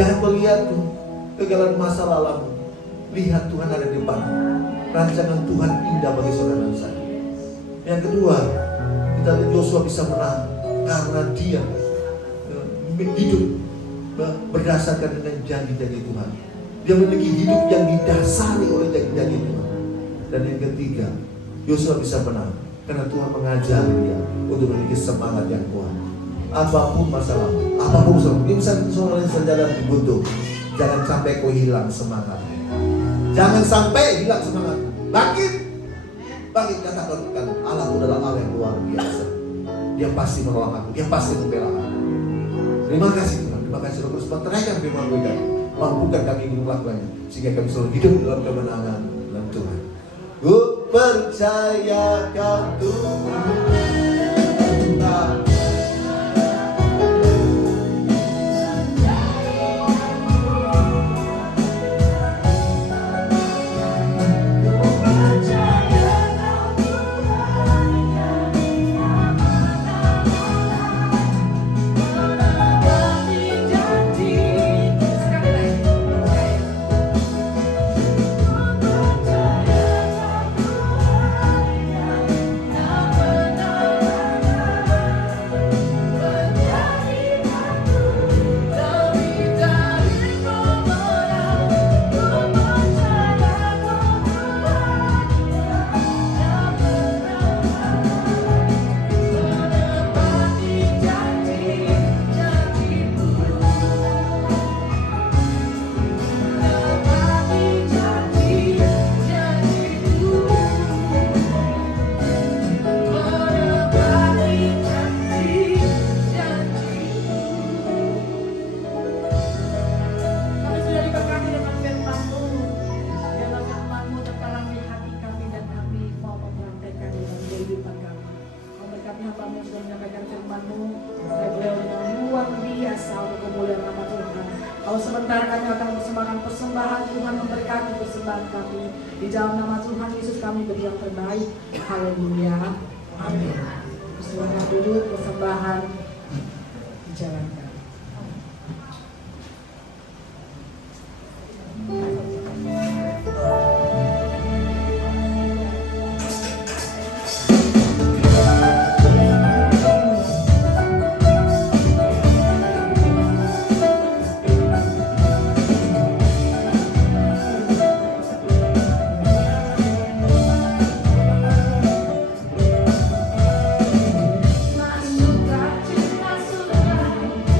Jangan melihat kegagalan masa lalu. Lihat Tuhan ada di depan. Rancangan Tuhan indah bagi saudara dan saya. Yang kedua, kita lihat Yosua bisa menang karena dia hidup berdasarkan dengan janji-janji Tuhan. Dia memiliki hidup yang didasari oleh janji-janji Tuhan. Dan yang ketiga, Yosua bisa menang karena Tuhan mengajari dia untuk memiliki semangat yang kuat. Apapun masalah, apapun masalah, mungkin soal sejalan dibutuh. Jangan sampai kau hilang semangat. Jangan sampai hilang semangat. Bangkit katakan, Allahku adalah Allah yang luar biasa. Dia pasti menolong aku, dia pasti membela aku. Terima kasih Tuhan, terima kasih Roh Kudus. Terangkan firman Tuhan, mampukan kami untuk melakukannya sehingga kami selalu hidup dalam kemenangan dalam Tuhan. Ku percaya kau Tuhan. Kalau sebentar kami akan persembahkan persembahan, Tuhan memberkati persembahan kami. Di dalam nama Tuhan Yesus kami beri yang terbaik. Haleluya. Amin. Silakan duduk, persembahan dijalankan. Masukkan cinta surga.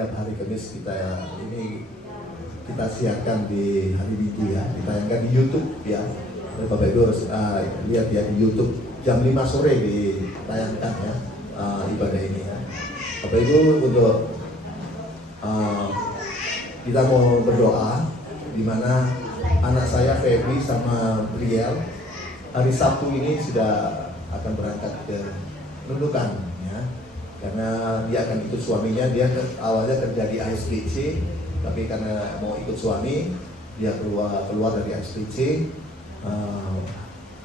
setiap hari Kamis ini kita siarkan di hari Minggu ya, ditayangkan di YouTube ya. Bapak Ibu harus lihat ya di YouTube jam 5 sore ditayangkan ya ibadah ini ya. Bapak Ibu, untuk kita mau berdoa di mana anak saya Febri sama Briel hari Sabtu ini sudah akan berangkat ke Nunukan ya. Karena dia akan ikut suaminya, dia awalnya kerja di ASPC, tapi karena mau ikut suami dia keluar dari ASPC.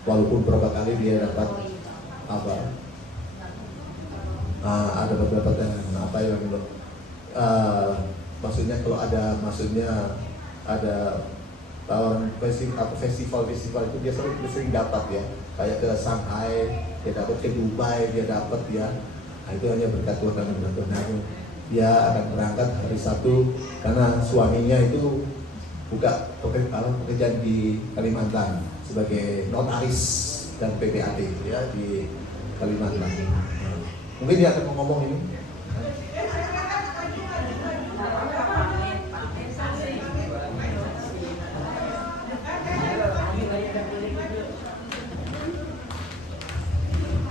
Walaupun beberapa kali dia dapat ada beberapa maksudnya kalau ada tawaran festival itu dia sering dapat ya, kayak ke Shanghai dia dapat, ke Dubai dia dapat ya. Nah, itu hanya berkat Tuhan dan berkat Tuhan. Dia akan berangkat hari Sabtu karena suaminya itu buka pekerjaan di Kalimantan sebagai notaris dan PPAT ya di Kalimantan. Mungkin dia akan ngomong ini.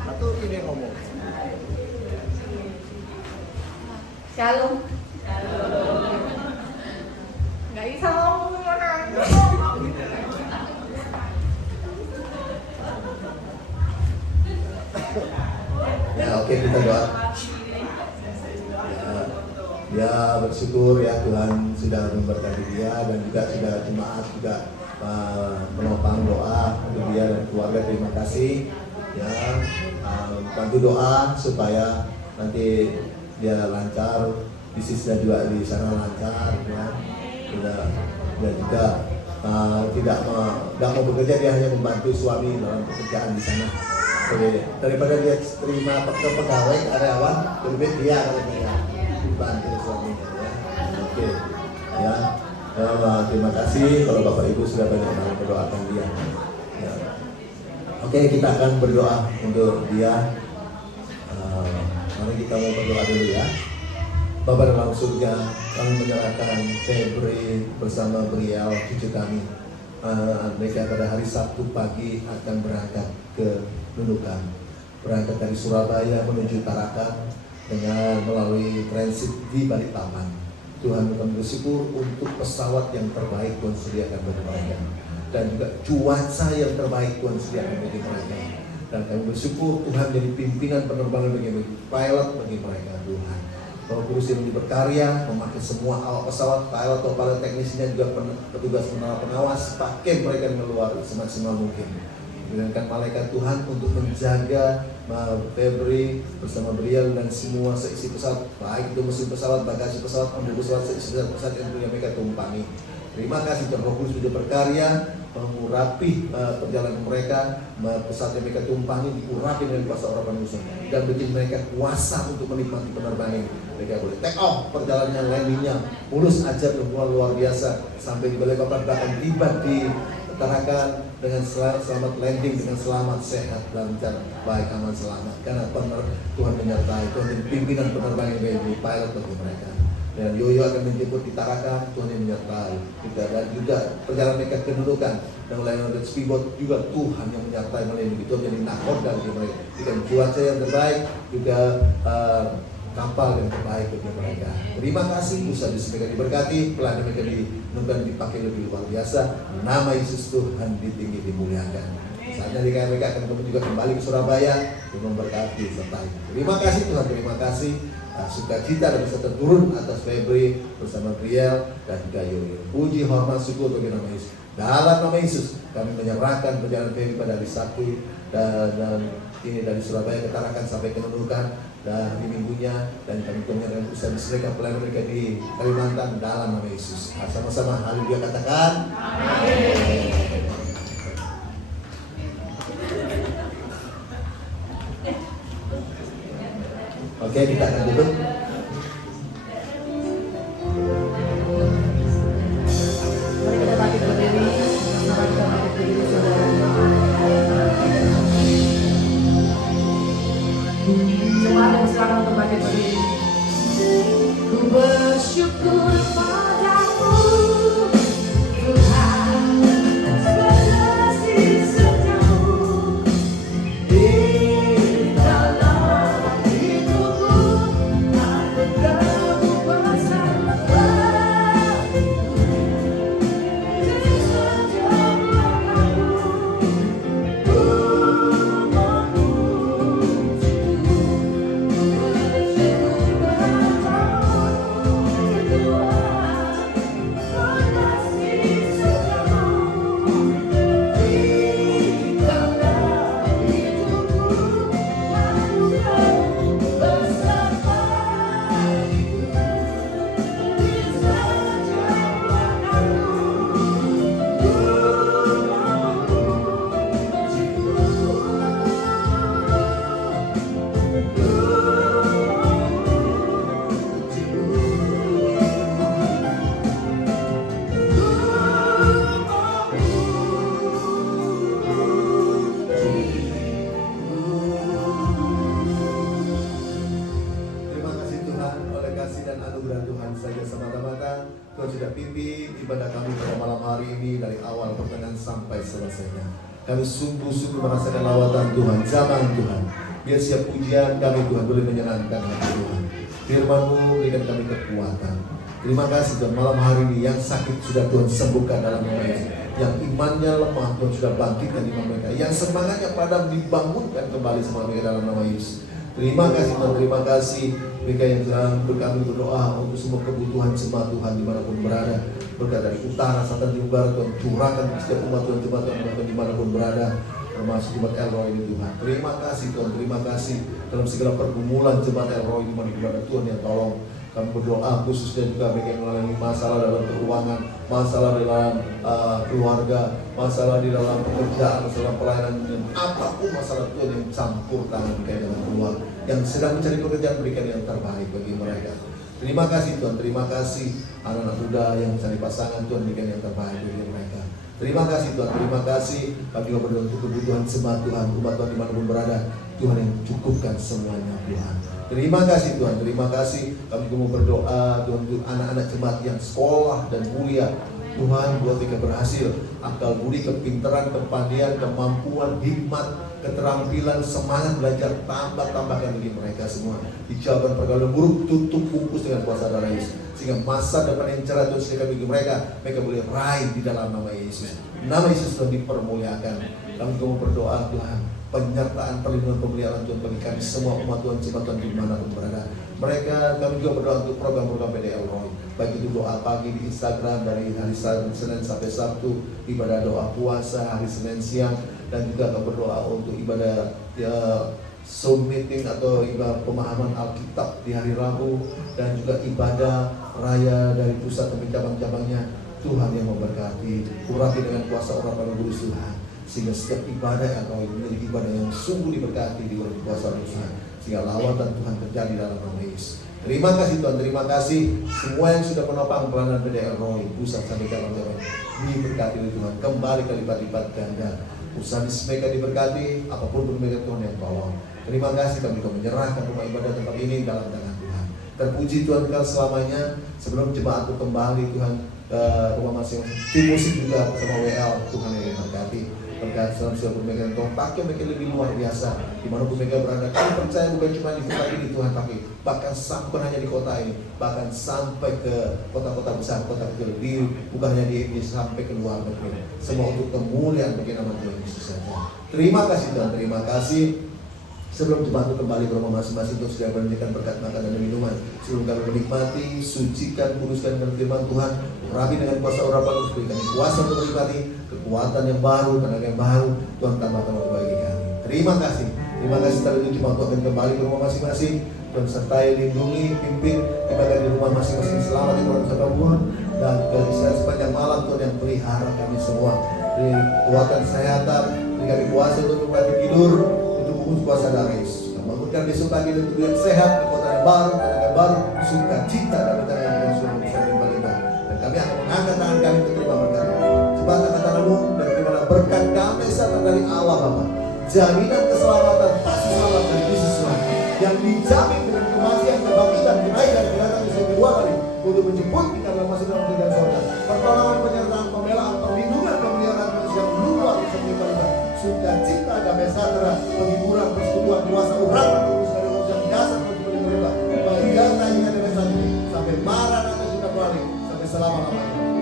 Atau ini yang ngomong. Shalom. Nggak bisa ngomong orang. Ya oke, kita doa. Ya bersyukur ya Tuhan sudah memberkati dia dan juga sudah jemaat juga menopang doa untuk dia dan keluarga. Terima kasih ya, bantu doa supaya nanti dia lancar, bisnisnya juga di sana lancar ya. Dan juga tidak mau bekerja, dia hanya membantu suami dalam pekerjaan di sana. Jadi, daripada dia terima pegawai karyawan, lebih dia bantu suaminya ya. Oke ya. Terima kasih kalau Bapak Ibu sudah banyak mendoakan dia ya. Oke, kita akan berdoa untuk dia. Mari kita mau berdoa dulu ya. Bapa dalam surga, kami menyerahkan Febri bersama Briel, cucu kami. Mereka pada hari Sabtu pagi akan berangkat ke Nunukan, berangkat dari Surabaya menuju Tarakan dengan melalui transit di Balikpapan. Tuhan, kami bersyukur untuk pesawat yang terbaik Tuhan sediakan bagi mereka, dan juga cuaca yang terbaik Tuhan sediakan bagi mereka. Dan kami bersyukur Tuhan jadi pimpinan penerbangan bagi pilot bagi mereka. Tuhan, Roh Kudus yang berkarya memakai semua awak pesawat, pilot atau pilot teknisnya, juga petugas pengawas, pakai mereka keluar semaksimal mungkin. Mengirimkan malaikat Tuhan untuk menjaga Febri bersama Briel dan semua seisi pesawat, baik itu mesin pesawat, bagasi pesawat, ambil pesawat, seisi pesawat yang mereka tumpangi. Terima kasih Tuhan, Roh Kudus sudah berkarya mengurapi perjalanan mereka, pesawat yang mereka tumpangi diurapi dengan kuasa Roh Kudus dan bikin mereka kuasa untuk menikmati penerbangan. Mereka boleh take off, perjalanannya, landingnya mulus aja, luar biasa, sampai di Balikpapan, bahkan tiba di Tarakan dengan selamat, landing dengan selamat, sehat, lancar, baik, aman, selamat. Karena Tuhan menyertai, Tuhan yang pimpinan penerbangan bagi pilot bagi mereka. Dan Yoyo akan menjemput di Tarakan, Tuhan yang menyertai kita. Dan juga perjalanan mereka ke Nunukan dan layanan dan speedboat juga Tuhan yang menyertai melindungi. Tuhan jadi nakoda bagi mereka. Dengan cuaca yang terbaik juga kapal yang terbaik bagi mereka. Terima kasih, usaha mereka diberkati, pelayanan mereka di Nunukan dipakai lebih luar biasa. Nama Yesus Tuhan ditinggi, dimuliakan. Saatnya mereka akan juga kembali ke Surabaya untuk memberkati sertai. Terima kasih Tuhan, terima kasih. Sukacita dan bisa turun atas Febri bersama Briel dan juga Yoyo. Puji, hormat, syukur bagi nama Yesus. Dalam nama Yesus kami menyerahkan perjalanan Febri pada hari Sabtu dan ini dari Surabaya ke Tarakan sampai ke Nunukan dan hari Minggunya, dan kami menyerahkan usaha mereka, pelayanan mereka di Kalimantan dalam nama Yesus. Sama-sama haleluya katakan. Amin. Oke, kita akan duduk. Mari kita bangkit berdiri. Mari kita bangkit berdiri, saudara. Semua ada silakan untuk bangkit berdiri. Ku sudah pimpin ibadah kami pada malam hari ini dari awal pertengahan sampai selesainya. Kami sungguh-sungguh merasakan lawatan Tuhan, zaman Tuhan. Biar siap pujian kami Tuhan boleh menyenangkan hati Tuhan. Firman-Mu berikan kami kekuatan. Terima kasih Tuhan, malam hari ini yang sakit sudah Tuhan sembuhkan dalam nama Yesus. Yang imannya lemah Tuhan sudah bangkitkan iman mereka. Yang semangatnya padam dibangunkan kembali semua mereka dalam nama Yesus. Terima kasih Tuhan, terima kasih mereka yang sedang kami berdoa untuk semua kebutuhan jemaat Tuhan dimanapun berada. Berkat dari utara, selatan, timur, barat Tuhan curahkan setiap umat Tuhan, jemaat Tuhan dimanapun berada, termasuk jemaat Elroy ini Tuhan. Terima kasih Tuhan, terima kasih dalam segala pergumulan jemaat Elroy dimanapun berada Tuhan yang tolong. Kami berdoa khususnya juga bagi yang mengalami masalah dalam keuangan, masalah dalam keluarga, masalah di dalam pekerjaan, masalah pelayanan, dan apapun masalah Tuhan yang campur tangan mereka dengan keluar, yang sedang mencari pekerjaan berikan yang terbaik bagi mereka. Terima kasih Tuhan, terima kasih anak-anak muda yang mencari pasangan Tuhan berikan yang terbaik bagi mereka. Terima kasih Tuhan, terima kasih. Kami juga berdoa untuk kebutuhan jemaat Tuhan, umat Tuhan dimanapun berada, Tuhan yang cukupkan semuanya Tuhan. Terima kasih Tuhan, terima kasih. Kami juga mau berdoa Tuhan untuk anak-anak jemaat yang sekolah dan kuliah. Tuhan buat mereka berhasil, akal budi, kepintaran, kepandaian, kemampuan, hikmat, keterampilan, semangat belajar tambahkan bagi mereka semua. Dijauhkan pergaulan buruk, tutup bungkus dengan kuasa darah Yesus, sehingga masa depan yang cerah Tuhan sediakan bagi mereka boleh raih di dalam nama Yesus. Nama Yesus Tuhan dipermuliakan. Kami juga mau berdoa Tuhan, penyertaan, perlindungan, pemeliharaan Tuhan bagi kami semua umat Tuhan, jemaat Tuhan dimanapun berada. Mereka, kami juga berdoa untuk program-program PDL Roy, baik itu doa pagi di Instagram dari hari Senin sampai Sabtu, ibadah doa puasa hari Senin siang, dan juga kami berdoa untuk ibadah Zoom meeting atau ibadah pemahaman Alkitab di hari Rabu, dan juga ibadah raya dari pusat sampai cabang-cabangnya. Tuhan yang memberkati, urapi dengan kuasa urapan Roh Kudus Tuhan, sehingga setiap ibadah yang kau menjadi ibadah yang sungguh diberkati di oleh kuasa Roh Tuhan, sehingga lawatan Tuhan terjadi dalam nama Yesus. Terima kasih Tuhan, terima kasih semua yang sudah menopang pelayanan PDL Roy pusat sampai cabang-cabang, diberkati oleh Tuhan kembali kelipat-lipat ganda. Usaha mereka diberkati, apapun pun mereka Tuhan yang tolong. Terima kasih, kami menyerahkan rumah ibadah tempat ini dalam tangan Tuhan. Terpuji Tuhan kau selamanya. Sebelum jemaat itu kembali Tuhan ke rumah masing-masing, tim musik juga sama WL, Tuhan yang memberkati. Berkat selalu siapa mereka yang pakai mereka lebih luar biasa dimanapun mereka berada. Kami percaya bukan cuma di kota ini Tuhan pakai, bahkan sampai hanya di kota ini, bahkan sampai ke kota-kota besar, kota kecil, bukan hanya di sampai ke luar negeri. Semua untuk kemuliaan bagi nama Tuhan Yesus saja. Terima kasih Tuhan, terima kasih. Sebelum jemaat itu kembali ke rumah masing-masing untuk sudah memberikan berkat makanan dan minuman, sebelum kami menikmati, sucikan, kuduskan dan firman Tuhan, rapi dengan kuasa urapan, berikan kuasa untuk menikmati kekuatan yang baru, tenaga yang baru, Tuhan tambahkan bagi kami. Terima kasih setelah itu jemaat akan kembali ke rumah masing-masing. Tuhan sertai, lindungi, pimpin ibadah di rumah masing-masing, selamat di dalam Tuhan, dan keisian sepanjang malam Tuhan yang pelihara kami semua. Beri kekuatan kesehatan, beri kami kuasa untuk menikmati tidur, kuasa darah Yesus. Bangunkan besok pagi dengan tubuh yang sehat, kekuatan yang baru, tenaga yang baru, sukacita dan rencana yang sudah bisa berlimpah. Dan kami akan mengangkat tangan kami untuk terima berkat. Cepat angkat tanganmu dan terimalah berkat damai serta dari Allah Bapa. Jaminan keselamatan, pasti selamat dari Yesus Tuhan, yang dijamin dengan kematian, kebangkitan, kenaikan, kedatangan Yesus kedua kali untuk menjemput kita dalam masa dalam kerajaan surga. Pertolongan, penyertaan, pembelaan, perlindungan, pemeliharaan yang luar biasa berlimpah. Sukacita, damai sejahtera, penghiburan, persekutuan, kuasa urapan, urusan yang dasar bagi mereka. Bagi yang tanya dengan sampai marah atau sudah balik sampai selama-lamanya.